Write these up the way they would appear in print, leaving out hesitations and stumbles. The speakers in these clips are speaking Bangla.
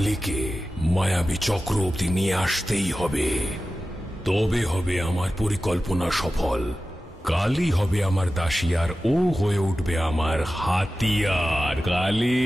কালীকে মায়াবী চক্র অবধি নিয়ে আসতেই হবে, তবে হবে আমার পরিকল্পনা সফল। কালী হবে আমার দাসী আর ও হয়ে উঠবে আমার হাতিয়ার। কালী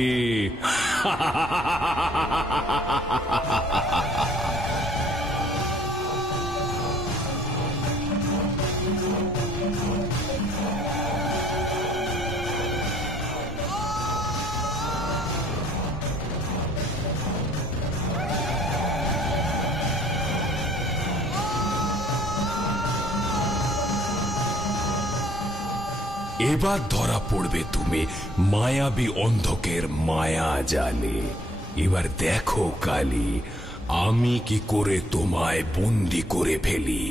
এবার ধরা পড়বে তুমি মায়াবী অন্ধকের মায়া জালে। এবার দেখো কালী, আমি কি করে তোমায় বন্দি করে ফেলি।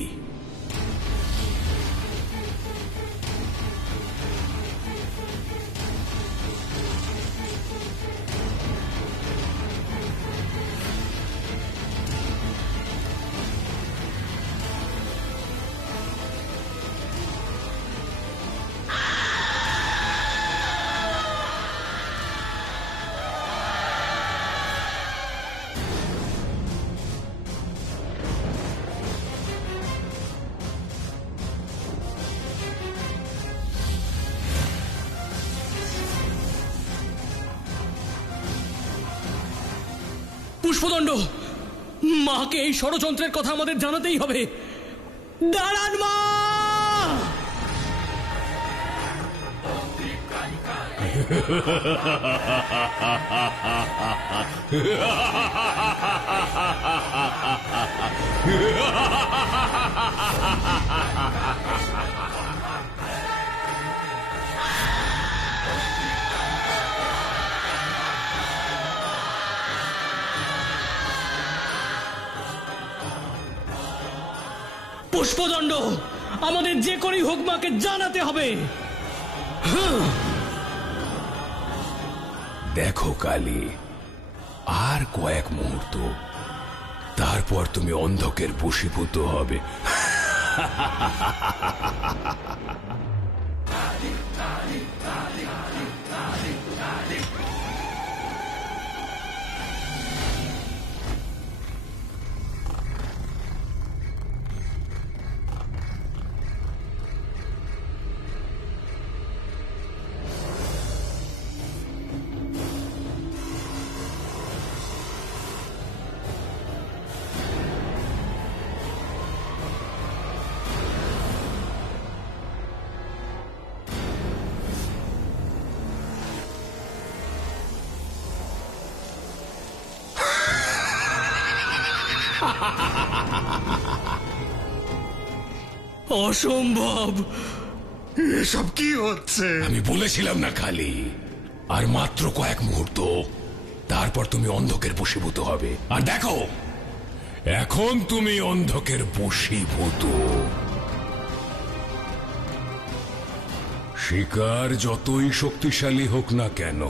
পুষ্পদণ্ড, মাকে এই ষড়যন্ত্রের কথা আমাদের জানাতেই হবে। দাঁড়ান মা! পুষ্পদণ্ড, আমাদের যে করেই হোক মাকে জানাতে হবে। দেখো কালী, আর কয়েক মুহূর্ত, তারপর তুমি অন্ধকের বশীভূত হবে। অসম্ভব! এসব কি হচ্ছে? আমি বলেছিলাম না কালী, আর মাত্র কয়েক মুহূর্ত, তারপর তুমি অন্ধকের বশীভূত হবে। আর দেখো, এখন তুমি অন্ধকের বশীভূত। শিকার যতই শক্তিশালী হোক না কেন,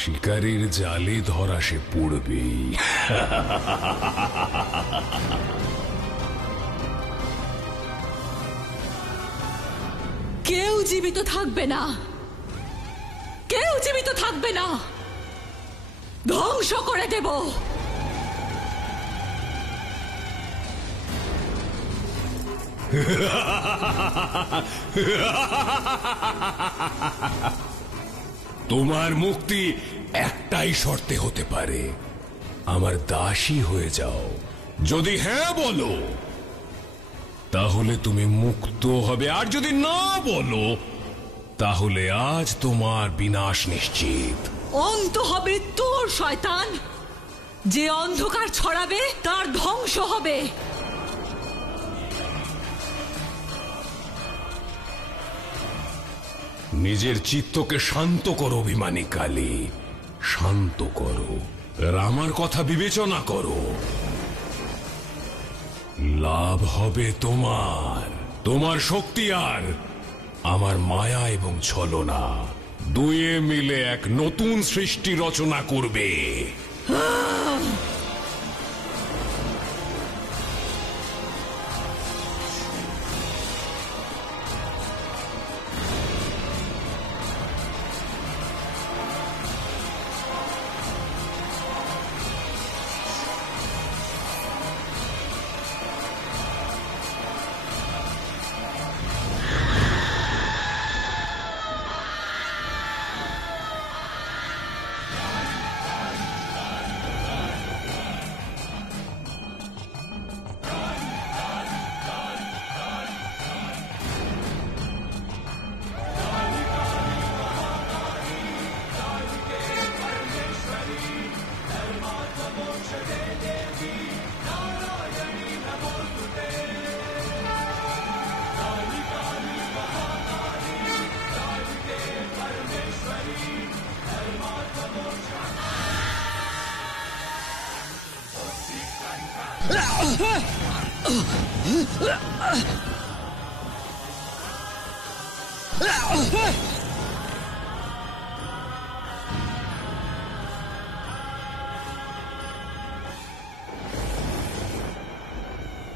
শিকারীর জালে ধরা সে পড়বেই। কেউ জীবিত থাকবে না, কেউ জীবিত থাকবে না, ধ্বংস করে দেব। তোমার মুক্তি একটাই শর্তে হতে পারে, আমার দাসী হয়ে যাও। যদি হ্যাঁ বলো, তাহলে তুমি মুক্ত হবে, আর যদি না বলো, তাহলে আজ তোমার বিনাশ নিশ্চিত। অন্ত হবে তোর, শয়তান! যে অন্ধকার ছড়াবে তার ধ্বংস হবে। নিজের চিত্তকে শান্ত করো অভিমানী কালী, শান্ত করো, আর আমার কথা বিবেচনা করো। লাভ হবে তোমার, তোমার শক্তি আর আমার মায়া এবং ছলনা দুয়ে মিলে এক নতুন সৃষ্টি রচনা করবে।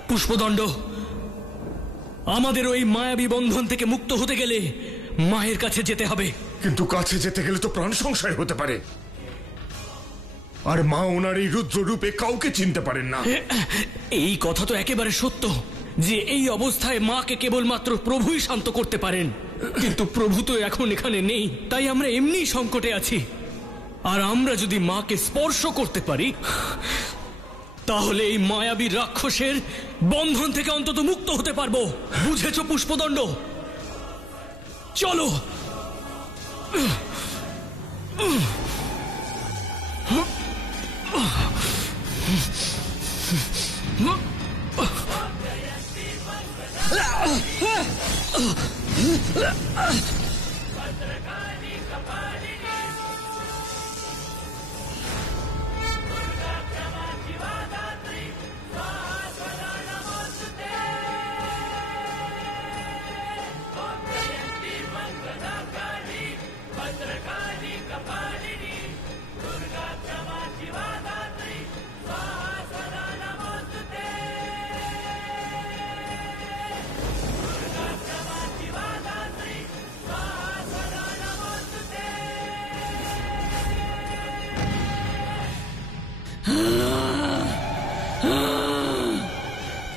পুষ্পদণ্ড, আমাদের ওই মায়াবী বন্ধন থেকে মুক্ত হতে গেলে মায়ের কাছে যেতে হবে। কিন্তু কাছে যেতে গেলে তো প্রাণ সংশয় হতে পারে, আর মা ওনার এই রুদ্র রূপে কাউকে চিনতে পারেন না। এই কথা তো একেবারে সত্য যে এই অবস্থায় মাকে কেবলমাত্র প্রভুই শান্ত করতে পারেন, কিন্তু প্রভু তো এখন এখানে নেই, তাই আমরা এমনি সংকটে আছি। আর আমরা যদি মাকে স্পর্শ করতে পারি তাহলে এই মায়াবী রাক্ষসের বন্ধন থেকে অন্তত মুক্ত হতে পারবো। বুঝেছো পুষ্পদণ্ড? চলো।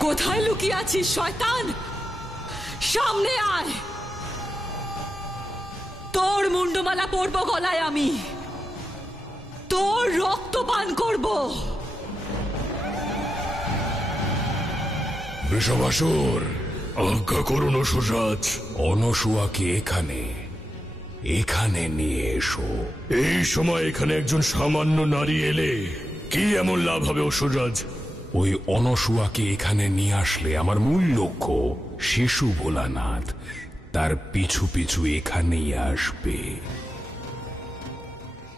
কোথায় লুকিয়ে আছিস শয়তান? সামনে আয়, তোর মুন্ডমালা পরবো গলায় আমি, তোর রক্ত পান করবো। বৃষভাসুর, আজ্ঞা করুন অসুররাজ। অনসুয়াকে এখানে এখানে নিয়ে এসো। এই সময় এখানে একজন সামান্য নারী এলে কি এমন লাভ হবে অসুররাজ? ওই অনসুয়াকে এখানে নিয়ে আসলে আমার মূল লক্ষ্য শিশু ভোলানাথ তার পিছু পিছু এখানেই আসবে,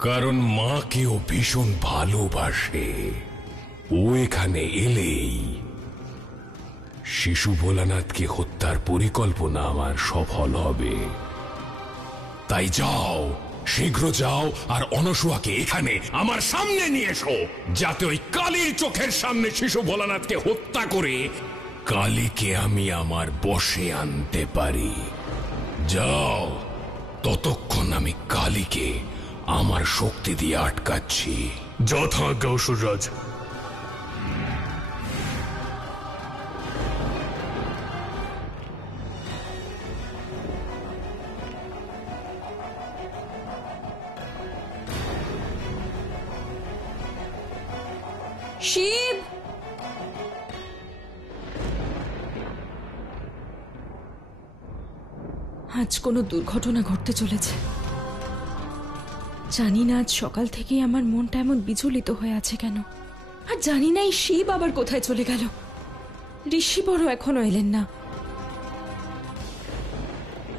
কারণ মাকেও ভীষণ ভালোবাসে। ও এখানে এলেই শিশু ভোলানাথকে হত্যার পরিকল্পনা আমার সফল হবে। তাই যাও, শীঘ্র যাও আর অনসুয়াকে এখানে আমার সামনে নিয়ে এসো, যাতে ওই কালীর চোখের সামনে শিশু ভোলানাথকে হত্যা করে কালীকে আমি আমার বশে আনতে পারি। যাও, ততক্ষণ আমি কালীকে আমার শক্তি দিয়ে আটকাচ্ছি। যথাজ্ঞা অসুররাজ। শিব, আজ কোনো দুর্ঘটনা ঘটতে চলেছে। জানি না আজ সকাল থেকেই আমার মনটা এমন বিচলিত হয়ে আছে কেন, আর জানি না এই শিব আবার কোথায় চলে গেল। ঋষি বড় এখনো এলেন না।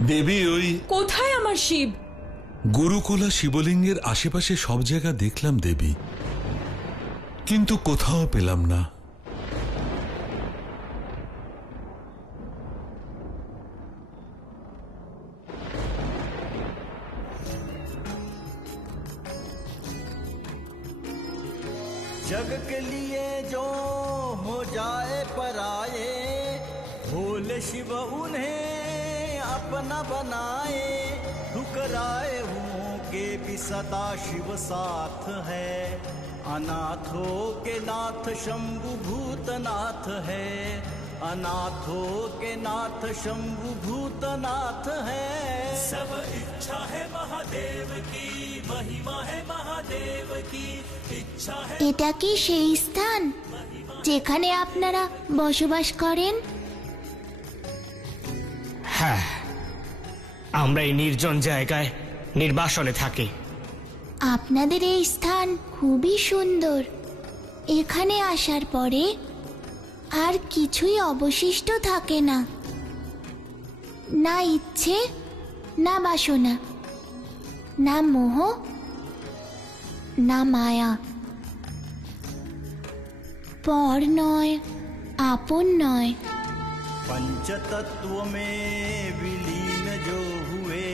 দেবী, ওই কোথায় আমার শিব? গুরুকুলা শিবলিঙ্গের আশেপাশে সব জায়গা দেখলাম দেবী, কিন্তু কোথাও পেলাম না। जग के लिए जो हो जाए पराये, भोले शिव उन्हें अपना बनाए। ठुकराए हुओं के भी सदा शिव साथ है, अनाथों के नाथ शंभु भूतनाथ है। अनाथों के नाथ शंभु भूतनाथ है। सब इच्छा है महादेव की, महिमा है महादेव की इच्छा है। এটা কি সেই স্থান যেখানে আপনারা বসবাস করেন? হ্যাঁ, আমরা এই নির্জন জায়গায় নির্বাসনে থাকি। আপনাদের এই স্থান খুবই সুন্দর। এখানে আসার পরে আর কিছুই অবশিষ্ট থাকে না, না ইচ্ছে, না বাসনা, না মোহ, না মায়া। পর নয়, আপন নয়। पंचतत्व में विलीन जो हुए,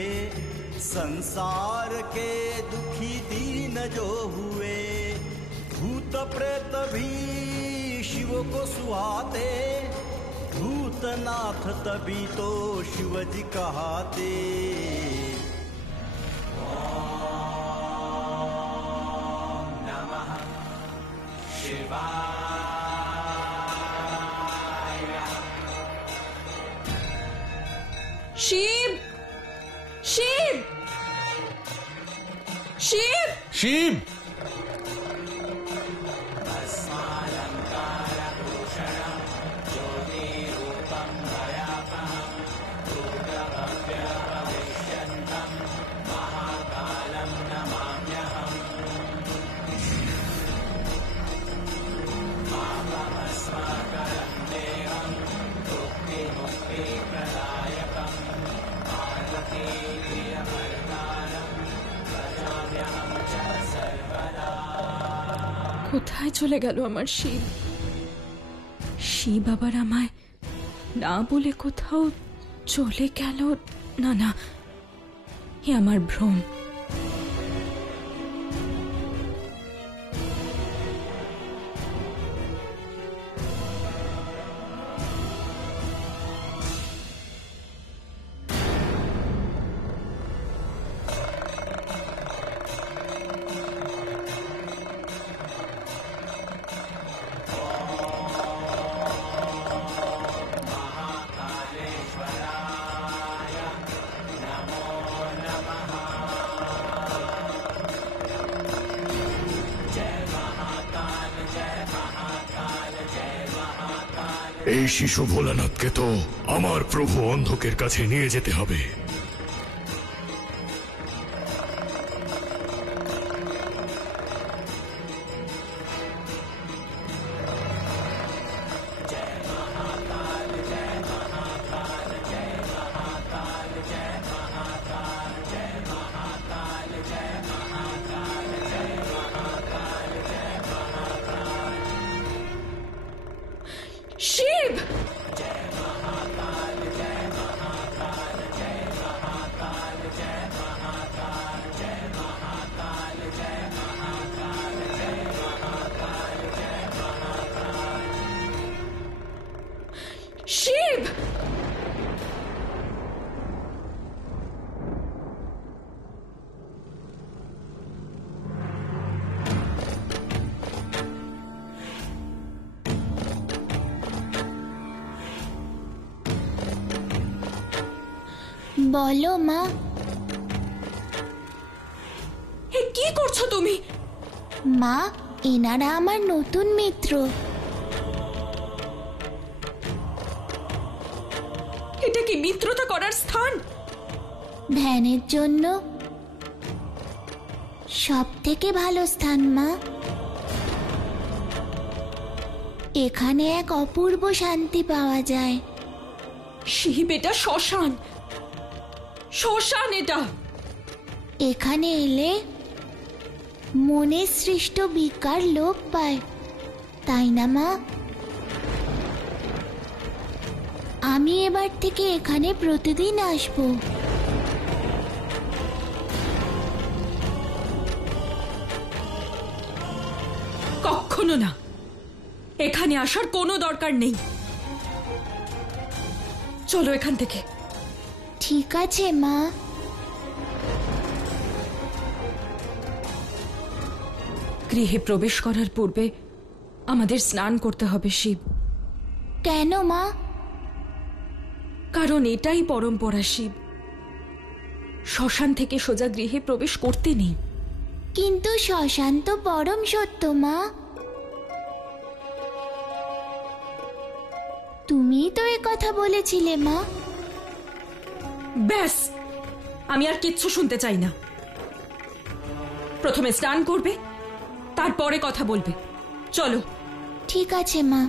संसार के दुखी दीन जो हुए, भूत प्रेत भी शिव को सुहाते, भूतनाथ तभी तो शिव जी कहाते। ओम नमः शिवाय। শিব, শিব, শিব, শিব! কোথায় চলে গেল আমার শিব? শিব আবার আমায় না বলে কোথাও চলে গেল? না না, এ আমার ভ্রম। এই শিশু ভোলানাথকে তো আমার প্রভু অন্ধকের কাছে নিয়ে যেতে হবে। শিব! শিব! বলো মা। এ কি করছো তুমি? মা, এনারা আমার নতুন মিত্র। এটা কি মিত্রতা করার স্থান? ধ্যানের জন্য সব থেকে ভালো স্থান মা। এখানে এক অপূর্ব শান্তি পাওয়া যায়। শিব, এটা শ্মশান। শ্মশান এটা। এখানে এলে মনে সৃষ্ট বিকার লোপ পায়, তাই না মা? আমি এবার থেকে এখানে প্রতিদিন আসবো। কখনো না, এখানে আসার কোনো দরকার নেই। চলো এখান থেকে। ঠিক আছে মা। গৃহে প্রবেশ করার পূর্বে আমাদের স্নান করতে হবে শিব। কেন মা? কারণ এটাই পরম্পরা শিব। শ্মশান থেকে সোজা গৃহে প্রবেশ করতে নেই। কিন্তু শ্মশান তো পরম সত্য মা। তুমিই তো এ কথা বলেছিলে মা। ব্যাস, আমি আর কিচ্ছু শুনতে চাই না। প্রথমে স্নান করবে, তারপরে কথা বলবে। চলো। ঠিক আছে মা।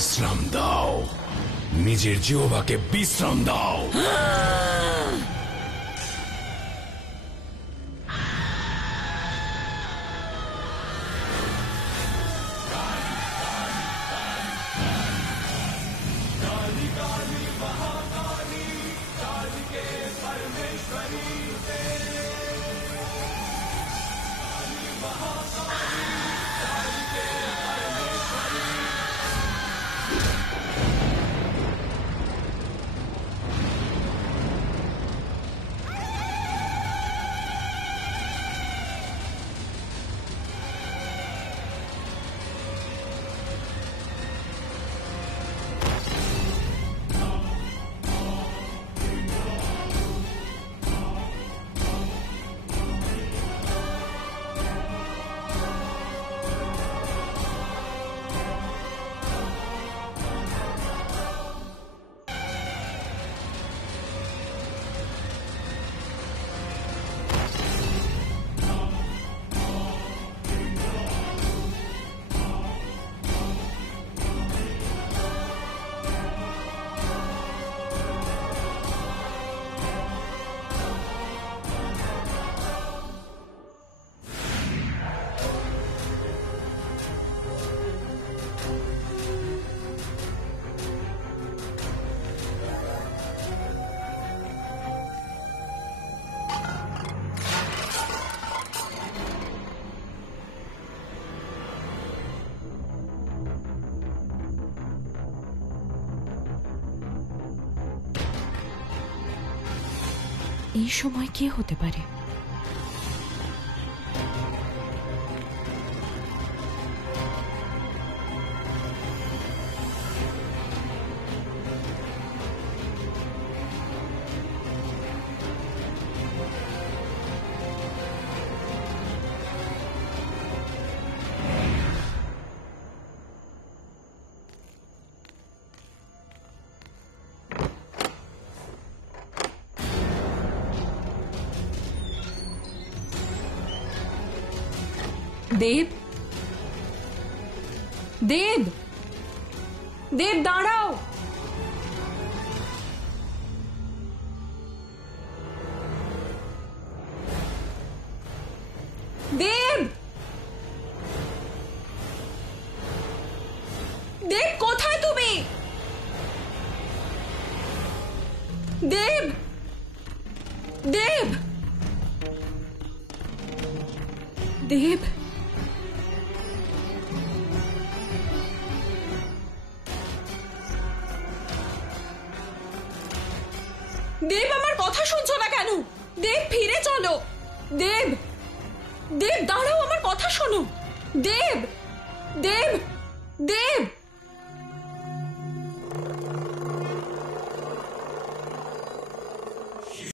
বিশ্রাম দাও, নিজের জিহ্বাকে বিশ্রাম দাও। এই সময় কে হতে পারে? দেব, দেব, দেব দাঁড়াও। দেব, দেব কোথায় তুমি? দেব, দেব, দেব, দেব আমার কথা শুনছো না কেন? দেব ফিরে চলো। দেব, দেব দাঁড়াও, আমার কথা শোনো। দেব, দেব, দেব।